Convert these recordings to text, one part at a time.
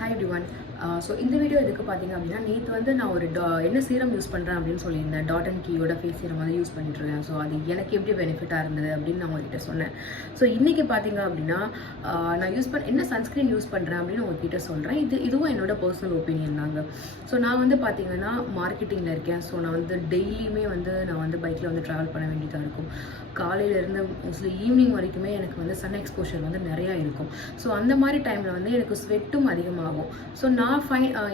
Hi everyone. இந்த video எதுக்கு பார்த்தீங்க அப்படின்னா நேற்று வந்து நான் ஒரு என்ன சீரம் யூஸ் பண்ணுறேன் அப்படின்னு சொல்லியிருந்தேன். டாட் அண்ட் கீயோட ஃபேஸ் சீரம் வந்து யூஸ் பண்ணிட்டுருக்கேன். ஸோ அது எனக்கு எப்படி பெனிஃபிட்டாக இருந்தது அப்படின்னு நான் உங்ககிட்ட சொன்னேன். ஸோ இன்றைக்கி பார்த்தீங்க அப்படின்னா நான் என்ன சன்ஸ்க்ரீன் யூஸ் பண்ணுறேன் அப்படின்னு உங்ககிட்ட சொல்கிறேன். இதுவும் என்னோட பர்சனல் ஒப்பீனியன் தாங்க. ஸோ நான் வந்து பார்த்தீங்கன்னா மார்க்கெட்டிங்கில் இருக்கேன். ஸோ நான் வந்து டெய்லியுமே நான் வந்து பைக்கில் வந்து ட்ராவல் பண்ண வேண்டியதாக இருக்கும். காலையிலேருந்து மோஸ்ட்லி ஈவினிங் வரைக்குமே எனக்கு வந்து சன் எக்ஸ்போஷர் வந்து நிறையா இருக்கும். ஸோ அந்த மாதிரி டைமில் வந்து எனக்கு ஸ்வெட்டும் அதிகமாகும். ஸோ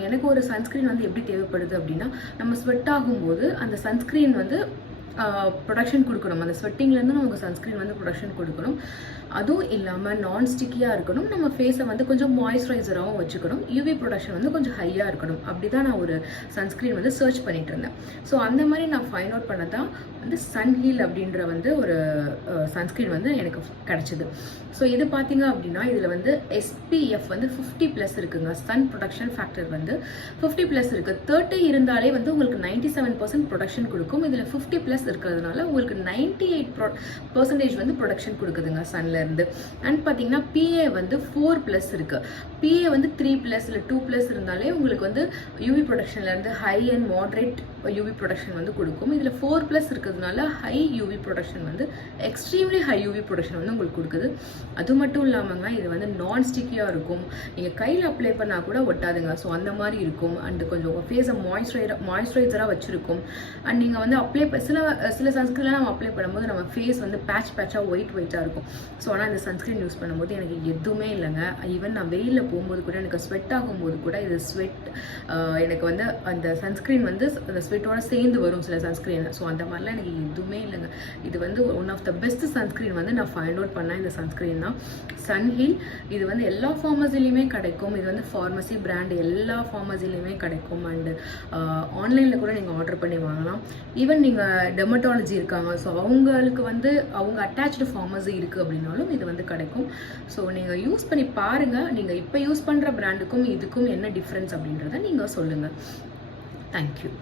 எனக்கு ஒரு சன்ஸ்க்ரீன் வந்து எப்படி தேவைப்படுது அப்படின்னா, நம்ம ஸ்வெட் ஆகும்போது அந்த சன்ஸ்க்ரீன் வந்து ப்ரொடக்ஷன் கொடுக்கணும். அந்த ஸ்வெட்டிங்லேருந்து நமக்கு சன்ஸ்க்ரீன் வந்து ப்ரொடக்ஷன் கொடுக்கணும். அதுவும் இல்லாமல் நான் ஸ்டிக்கியாக இருக்கணும். நம்ம ஃபேஸை வந்து கொஞ்சம் மாய்ஸ்சரைசராகவும் வச்சுக்கணும். யூவி ப்ரொடக்ஷன் வந்து கொஞ்சம் ஹையாக இருக்கணும். அப்படி தான் நான் ஒரு சன்ஸ்க்ரீன் வந்து சர்ச் பண்ணிட்டு இருந்தேன். ஸோ அந்த மாதிரி நான் ஃபைண்ட் அவுட் பண்ண தான் வந்து சன்ஹீல் அப்படின்ற வந்து ஒரு சன்ஸ்க்ரீன் வந்து எனக்கு கிடச்சிது. ஸோ இது பார்த்தீங்க அப்படின்னா இதில் வந்து SPF வந்து 50+ இருக்குங்க. சன் ப்ரொடக்ஷன் ஃபேக்டர் வந்து 50+ இருக்குது. 30 இருந்தாலே வந்து உங்களுக்கு 97% ப்ரொடக்ஷன் கொடுக்கும். இதில் 50+ இருக்கிறதுனால உங்களுக்கு 98% வந்து ப்ரொடக்ஷன் கொடுக்குதுங்க சன்லேருந்து. அண்ட் பார்த்தீங்கன்னா PA வந்து 4+ இருக்குது. PA வந்து 3+ இல்லை 2+ இருந்தாலே உங்களுக்கு வந்து யூவி ப்ரொடக்ஷன்லேருந்து high and moderate UV protection வந்து கொடுக்கும். இதில் 4+ இருக்கிறதுனால ஹை யூவி ப்ரொடக்ஷன் வந்து எக்ஸ்ட்ரீம்லி ஹை யூவி ப்ரொடக்ஷன் வந்து உங்களுக்கு கொடுக்குது. அது மட்டும் இல்லாமங்க இது வந்து நான் ஸ்டிக்கியாக இருக்கும். நீங்கள் கையில் அப்ளை பண்ணால் கூட ஒட்டாதுங்க. ஸோ அந்த மாதிரி இருக்கும். அண்டு கொஞ்சம் ஃபேஸை மாய்ஸ்சரைசராக வச்சுருக்கும். அண்ட் நீங்கள் வந்து சில சன்ஸ்க்ரீன்லாம் நம்ம அப்ளை பண்ணும்போது நம்ம ஃபேஸ் வந்து பேட்சாக ஒயிட்டாக இருக்கும். ஸோ ஆனால் இந்த சன்ஸ்க்ரீன் யூஸ் பண்ணும்போது எனக்கு எதுவுமே இல்லைங்க. ஈவன் நான் வெயிலில் போகும்போது கூட எனக்கு ஸ்வெட் ஆகும்போது கூட இது எனக்கு வந்து அந்த சன்ஸ்க்ரீன் வந்து அந்த ஸ்வெட்டோட சேர்ந்து வரும் சில சன்ஸ்க்ரீன். ஸோ அந்த மாதிரிலாம் எனக்கு எதுவுமே இல்லைங்க. இது வந்து one of the best sunscreen வந்து நான் ஃபைண்ட் அவுட் பண்ணேன். இந்த சன்ஸ்க்ரீன் தான் சன்ஹீல். இது வந்து எல்லா ஃபார்மசிலையுமே கிடைக்கும். இது வந்து ஃபார்மசி பிராண்ட் எல்லா ஃபார்மசிலையுமே கிடைக்கும். அண்டு ஆன்லைனில் கூட நீங்கள் ஆர்டர் பண்ணி வாங்கலாம். ஈவன் நீங்கள் டெர்மட்டாலஜி இருக்காங்க, ஸோ அவங்களுக்கு வந்து அவங்க அட்டாச்டு ஃபார்மசி இருக்குது அப்படின்னாலும் இது வந்து கிடைக்கும். ஸோ நீங்கள் யூஸ் பண்ணி பாருங்கள். நீங்கள் இப்போ யூஸ் பண்ணுற பிராண்டுக்கும் இதுக்கும் என்ன டிஃப்ரென்ஸ் அப்படின்றத நீங்கள் சொல்லுங்கள். தேங்க்யூ.